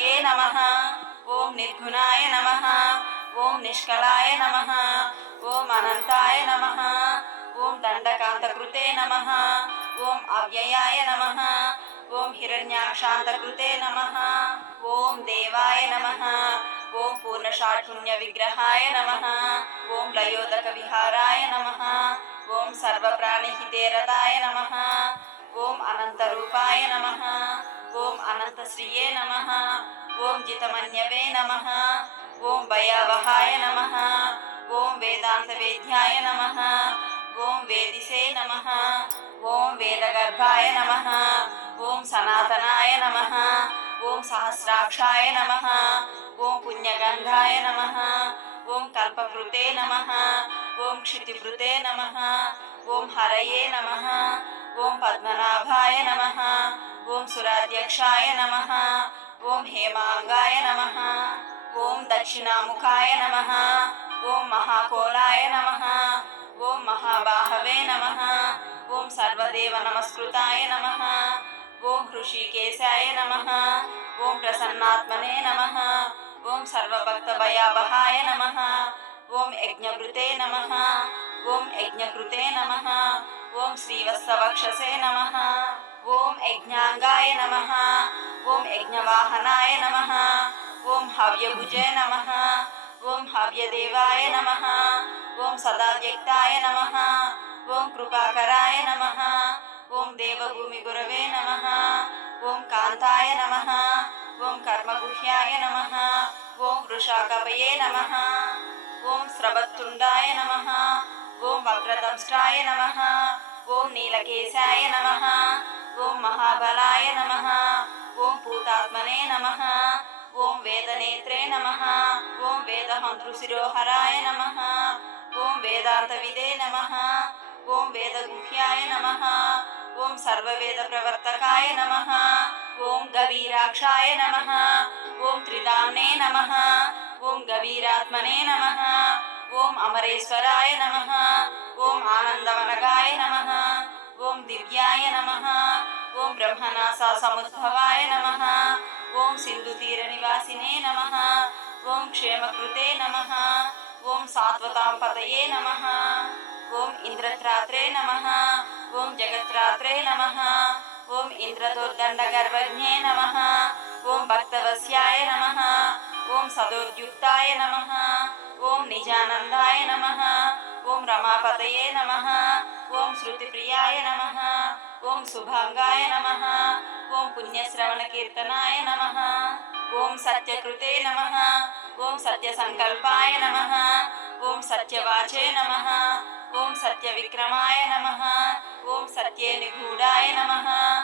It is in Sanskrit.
निरवधये नमः। ॐ निर्गुणाय नमः। ॐ निष्कलाय नमः। ॐ अनन्ताय नमः। ॐ दण्डकान्तकृते नमः। ॐ अव्ययाय नमः। ॐ हिरण्याक्षान्तकृते नमः। ॐ देवाय नमः। ॐ पूर्णषाढ्गुण्यविग्रहाय नमः। ॐ लयोदकविहाराय नमः। ॐ सर्वप्राणिहिते रताय नमः। ॐ अनन्तरूपाय नमः। ॐ अनन्तश्रिये नमः। ॐ जितमन्यवे नमः। ॐ भयावहाय नमः। ॐ वेदान्तवेद्याय नमः। ॐ वेदिसे नमः। ॐ वेदगर्भाय नमः। ॐ सनातनाय नमः। ॐ सहस्राक्षाय नमः। ॐ पुण्यगन्धाय नमः। ॐ कल्पकृते नमः। ॐ क्षितिभृते नमः। ॐ हरये नमः। ॐ पद्मनाभाय नमः। ॐ सुराध्यक्षाय नमः। ॐ हेमांगाय नमः। ॐ दक्षिणामुखाय नमः। ॐ महाकोलाय नमः। ॐ महाबाहवे नमः। ॐ सर्वदेव नमस्कृताय नमः। ॐ हृषीकेशाय नमः। ॐ प्रसन्नात्मने नमः। ॐ सर्वभक्तभयावहाय नमः। ॐ यज्ञभृते नमः। ॐ यज्ञकृते नमः। ॐ श्रीवत्सवक्षसे नमः। ॐ यज्ञांगाय नमः। ॐ यज्ञवाहनाय नमः। ॐ हव्यभुजे नमः। ॐ हव्यदेवाय नमः। ॐ सदाव्यक्ताय नमः। ॐ कृपाकराय नमः। ॐ देवभूमिगुरवे नमः। ॐ कान्ताय नमः। ॐ कर्मगुह्याय नमः। ॐ वृषाकपये नमः। ॐ स्रवत्तुण्डाय नमः। ॐ वक्रदंष्ट्राय नमः। ॐ नीलकेशाय नमः। ॐ महाबलाय नमः। ॐ पूतात्मने नमः। ॐ वेदनेत्रे नमः। ॐ वेदहन्तृशिरोहराय नमः। ॐ वेदान्तविदे नमः। ॐ वेदगुह्याय नमः। ॐ सर्ववेदप्रवर्तकाय नमः। ॐ गवीराक्षाय नमः। ॐ त्रिदाम्ने नमः। ॐ गवीरात्मने नमः। ॐ अमरेश्वराय नमः। ॐ आनन्दवनगाय नमः। ॐ दिव्याय नमः। ॐ ब्रह्मनासासमुद्भवाय नमः। ॐ सिन्धुतीरनिवासिने नमः। ॐ क्षेमकृते नमः। ॐ सात्वतांपतये नमः। ॐ इन्द्रत्रात्रे नमः। ॐ जगत्रात्रे नमः। ॐ इन्द्रदोर्दण्डगर्वज्ञे नमः। ॐ भक्तवस्याय नमः। ॐ सदोद्युक्ताय नमः। ॐ निजानन्दाय नमः। ॐ रमापतये नमः। ॐ श्रुतिप्रियाय नमः। ॐ शुभांगाय नमः। ॐ पुण्यश्रवणकीर्तनाय नमः। ॐ सत्यकृते नमः। ॐ सत्यसङ्कल्पाय नमः। ॐ सत्यवाचे नमः। ॐ सत्यविक्रमाय नमः। ॐ सत्यनिगूढाय नमः।